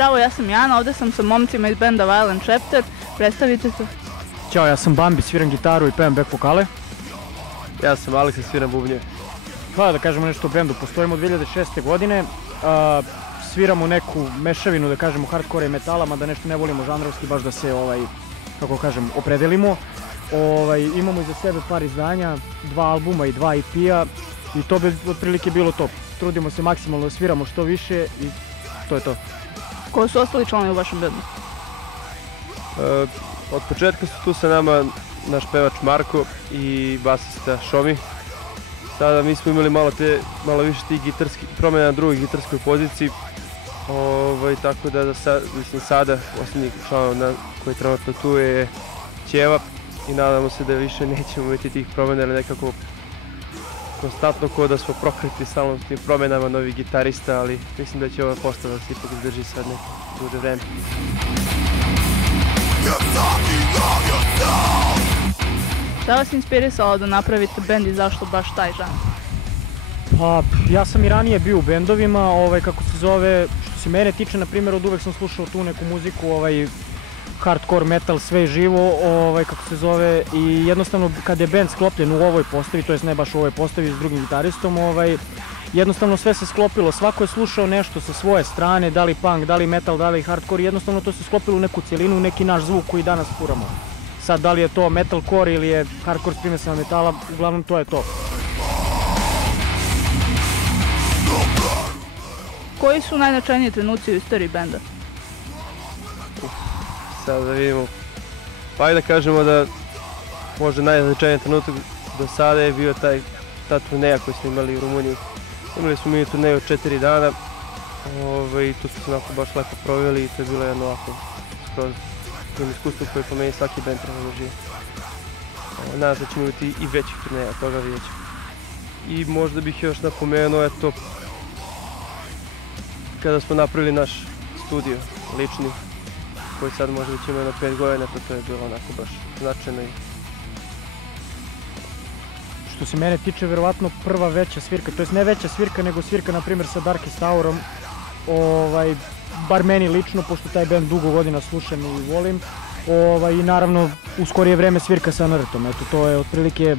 Zdravo, ja sam Jana, ovdje sam sa momcima iz benda Violent Chapter. Predstavite se. Ćao, ja sam Bambi, sviram gitaru i pevam back vokale. Ja sam Aleksa, sviram bubnje. Da kažemo nešto o bendu, postojimo od 2006. godine. Sviramo neku mešavinu, da kažemo, hardcore i metala, mada nešto ne volimo žanrovski, baš da se, kako kažem, opredelimo. Imamo iza sebe par izdanja, 2 albuma i 2 EP-a i to bi otprilike bilo to. Trudimo se maksimalno da sviramo što više i to je to. Koji su ostali članovi u vašem bendu? Od početka su tu sa nama naš pevač Marko i basista Šomi. Sada mi smo imali malo više tih promjena na drugoj gitarskoj poziciji. Tako da sada osnovni član koji je trenutno tu je Ćeva i nadamo se da više nećemo imati tih promjena, ali nekako konstantno kao da smo prokriti stalno s tim promjenama novih gitarista, ali mislim da će ova postava se ipak izdrži sad neko duže vreme. Šta vas inspirisalo da napravite bend i zašto baš taj žanr? Pa, ja sam i ranije bio u bendovima, kako se zove, što se mene tiče, na primjer, od uvek sam slušao tu neku muziku, hardcore, metal, sve živo, kako se zove, i jednostavno kada je bend sklopljen u ovoj postavi, to jest ne baš u ovoj postavi s drugim gitaristom, jednostavno sve se sklopilo, svako je slušao nešto sa svoje strane, da li punk, da li metal, da li hardcore, jednostavno to se sklopilo u neku cijelinu, u neki naš zvuk koji danas furamo. Sad, da li je to metalcore ili je hardcore s primesama metala, uglavnom to je to. Koji su najznačajniji trenuci u istoriji benda? Sad da vidimo. Pa ajde da kažemo da možda najznačajniji trenutak do sada je bio ta turneja koju smo imali u Rumuniji. Imali smo mi turneju od 4 dana i tu smo se onako baš lepo proveli i to je bilo jedno ovako skroz iskustvo koje po meni svaki band treba da živi. Nadam se da ćemo imati i većih turneja, toga vidjet ćemo. I možda bih još napomenuo je to kada smo napravili naš studio lični, koji sad možda već ima na 5 godina, to je bilo onako baš značajno. Što se mene tiče, verovatno prva veća svirka, to jest ne veća svirka, nego svirka na primjer sa Darkest Hourom, bar meni lično, pošto taj band dugo godina slušam i volim, i naravno u skorije vreme svirka sa Nrtom, eto to je otprilike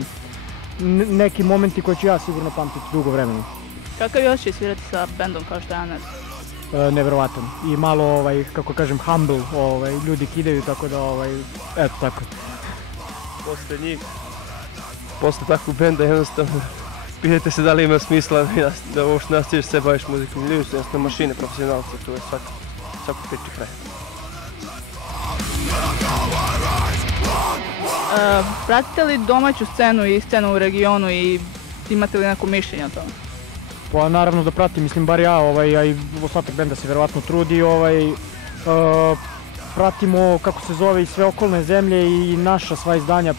neki momenti koji ću ja sigurno pamtiti dugo vremena. Kakav je osjećaj svirati sa bendom kao što je Nrt? Neverovatan i malo, kako kažem, humble, ljudi kidaju, tako da, eto tako. Posle njih, posle takvog benda jednostavno, pitajte se da li ima smisla da uopšte nastaviš se baviš muzikom, ili su jednostavno mašine, profesionalci, to je svako priči kraj. Pratite li domaću scenu i scenu u regionu i imate li neko mišljenje o tome? Pa naravno da pratim, mislim bar ja, a i ostatak benda se verovatno trudi, pratimo, kako se zove, i sve okolne zemlje i naša sva izdanja,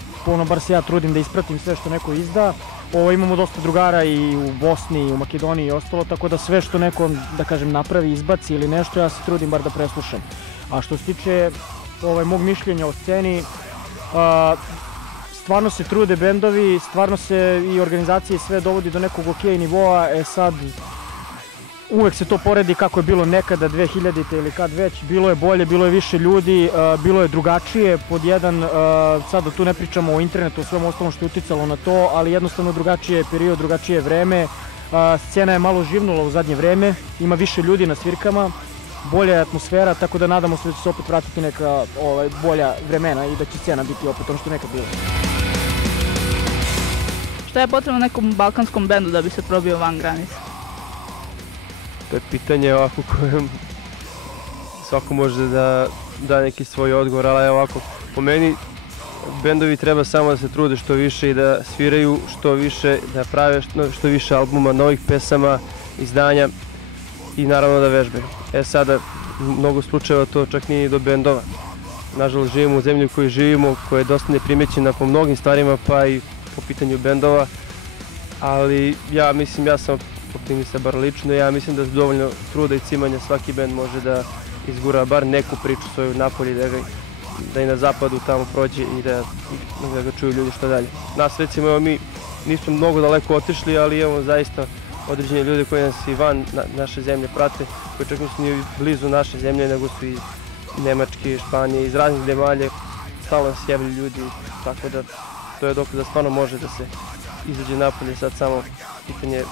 bar se ja trudim da ispratim sve što neko izda. Imamo dosta drugara i u Bosni, i u Makedoniji i ostalo, tako da sve što neko, da kažem, napravi, izbaci ili nešto, ja se trudim bar da preslušam. A što se tiče mog mišljenja o sceni, stvarno se trude bendovi, stvarno se i organizacije sve dovodi do nekog okej nivoa, sad uvek se to poredi kako je bilo nekada 2000-te ili kad već, bilo je bolje, bilo je više ljudi, bilo je drugačije, pod jedan, sad da tu ne pričamo o internetu, o svem ostalom što je uticalo na to, ali jednostavno drugačije je period, drugačije je vreme, scena je malo živnula u zadnje vreme, ima više ljudi na svirkama, bolja je atmosfera, tako da nadamo se da će se opet vratiti neka bolja vremena i da će scena biti opet ono što je nekad bilo. Šta je potrebno nekom balkanskom bendu da bi se probio van granica? To je pitanje ovako kojem svako može da da neki svoj odgovor, ali ovako, po meni bendovi treba samo da se trude što više i da sviraju što više, da prave što više albuma, novih pesama, izdanja i naravno da vežbaju. Sada, mnogo slučajeva to čak nije do bendova. Nažalost, živimo u zemlji u kojoj živimo, koja je dosta neprimećena po mnogim stvarima, pa i po pitanju bendova, ali ja mislim, ja sam optimista bar lično, ja mislim da dovoljno truda i cimanja svaki bend može da izgura bar neku priču svoju napolje, da i na zapadu tamo prođe i da ga čuju ljudi što dalje. Nas recimo, evo mi nismo mnogo daleko otišli, ali evo zaista određeni ljudi koji nas i van naše zemlje prate, koji čak nisu ni blizu naše zemlje, nego su iz Nemačke, Španije, iz raznih zemalja, stalno nas javljaju ljudi, tako da to je dokaz da stvarno može da se izađe napolje, sad samo pitanje,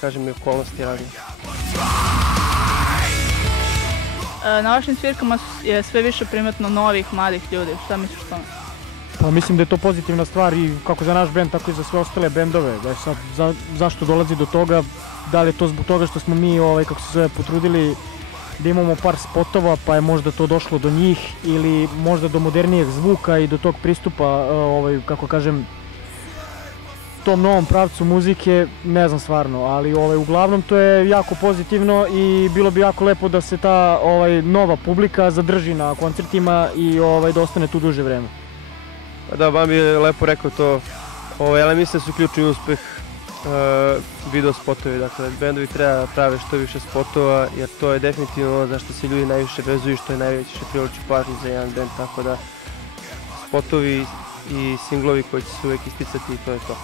kažem, i okolnosti razne. Na vašim svirkama je sve više primetno novih, mladih ljudi. Šta misliš o tome? Pa mislim da je to pozitivna stvar i kako za naš bend, tako i za sve ostale bendove. Da je sad, zašto dolazi do toga, da li je to zbog toga što smo mi, kako se zove, potrudili da imamo par spotova, pa je možda to došlo do njih, ili možda do modernijeg zvuka i do tog pristupa, kako kažem, tom novom pravcu muzike, ne znam stvarno, ali uglavnom to je jako pozitivno i bilo bi jako lepo da se ta nova publika zadrži na koncertima i da ostane tu duže vreme. Da, Bambi je lepo rekao to, ali mislim da su ključni uspeh video spotovi, dakle bendovi treba prave što više spotova, jer to je definitivno ono za što se ljudi najviše vezuju, što je najveće privlači pažnju za jedan bend, tako da spotovi i singlovi koji će se uvek isticati i to je to.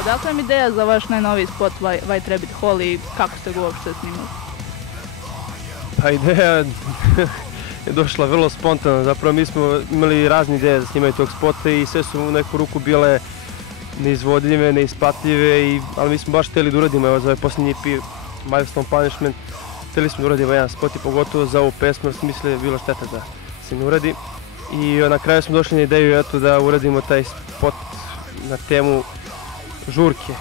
Odakle vam ideja za vaš najnoviji spot White Rabbit Hole i kako ste ga uopšte snimali? Pa ideja je došla vrlo spontano, zapravo mi smo imali razne ideje za snimanje tog spota i sve su u neku ruku bile neizvodljive, neisplatljive, ali mi smo baš htjeli da uradimo, evo za ovaj posljednji EP Milestone Punishment, htjeli smo da uradimo jedan spot i pogotovo za ovu pesmu, jer smo mislili da je bilo šteta da se ne uradi. I na kraju smo došli na ideju da uradimo taj spot na temu žurke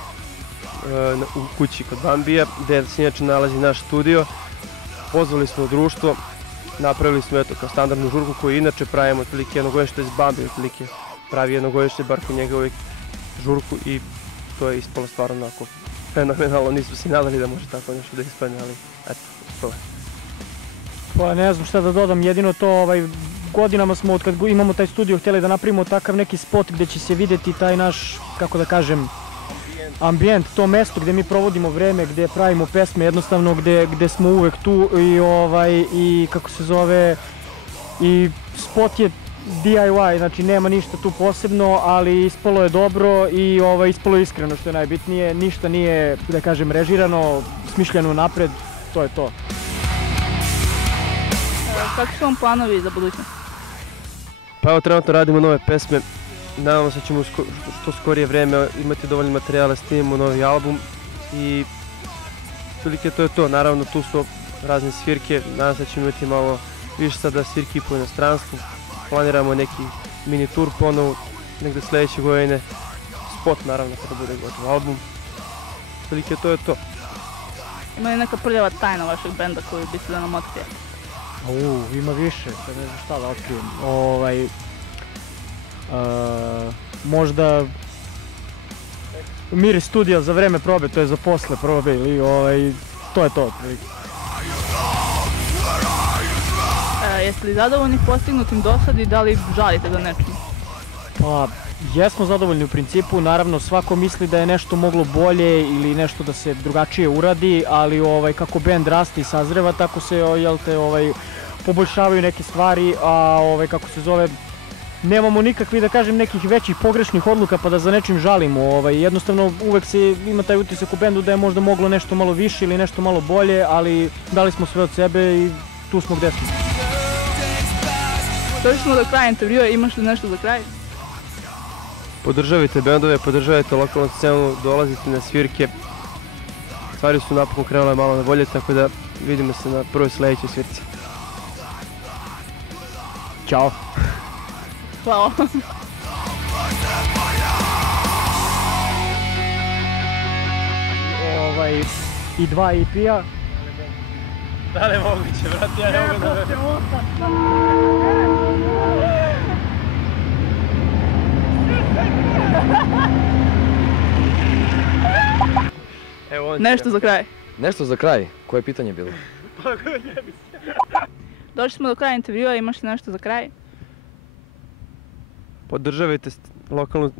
u kući kod Bambija, gdje se inače nalazi naš studio. Pozvali smo društvo, napravili smo kao standardnu žurku koju inače pravimo otprilike jednogodišnje, iz Bambi otprilike pravi jednogodišnje, bar kod njega uvijek žurku i to je ispalo stvarno onako fenomenalno, nismo se nadali da može tako nešto da ispadne, ali eto, to je. Pa ne znam šta da dodam, jedino to godinama smo od kad imamo taj studio htjeli da napravimo takav neki spot gdje će se vidjeti taj naš, kako da kažem, ambijent, to mesto gdje mi provodimo vreme, gdje pravimo pesme, jednostavno gdje smo uvek tu i kako se zove, i spot je DIY, znači nema ništa tu posebno, ali ispalo je dobro i ispalo je iskreno, što je najbitnije, ništa nije, da kažem, režirano, smišljeno napred, to je to. Kakvi su vam planovi za budućnost? Pa evo, trenutno radimo nove pesme, nadamo se da ćemo što skorije vreme imati dovoljno materijala, snimimo novi album i otprilike to je to. Naravno tu su razne svirke, nadam se da ćemo imati malo više sada svirki po inostranstvu, planiramo neki mini tur ponovo negde sljedeće godine, spot naravno kada bude gotov album, otprilike to je to. Ima li neka prljava tajna vašeg benda koju biste da nam otkrijete? Ima više, sad ne znam šta da otkrijem. Možda Mir studio za vreme probe, to je za posle probe ili to je to. Jeste li zadovoljni postignutim do sad i da li žalite za nečim? Pa, jesmo zadovoljni u principu, naravno svako misli da je nešto moglo bolje ili nešto da se drugačije uradi, ali kako bend raste i sazreva, tako se poboljšavaju neke stvari, a kako se zove, nemamo nikakvih, da kažem, nekih većih pogrešnih odluka pa da za nečim žalimo. Jednostavno uvek se ima taj utisak u bendu da je možda moglo nešto malo više ili nešto malo bolje, ali dali smo sve od sebe i tu smo gde smo. Došli smo do kraja intervjua, imaš li nešto za kraj? Podržavajte bendove, podržavajte lokalnu scenu, dolazite na svirke. Stvari su napokon krenule malo na bolje, tako da vidimo se na prvoj sljedećoj svirci. Ćao! Hvala. I 2 EP-a. Da li je moguće, brati, ja ne mogu da verujem. Nešto za kraj. Nešto za kraj, koje je pitanje bilo? Došli smo do kraja intervjua, imaš li nešto za kraj? Podržavajte lokalnu...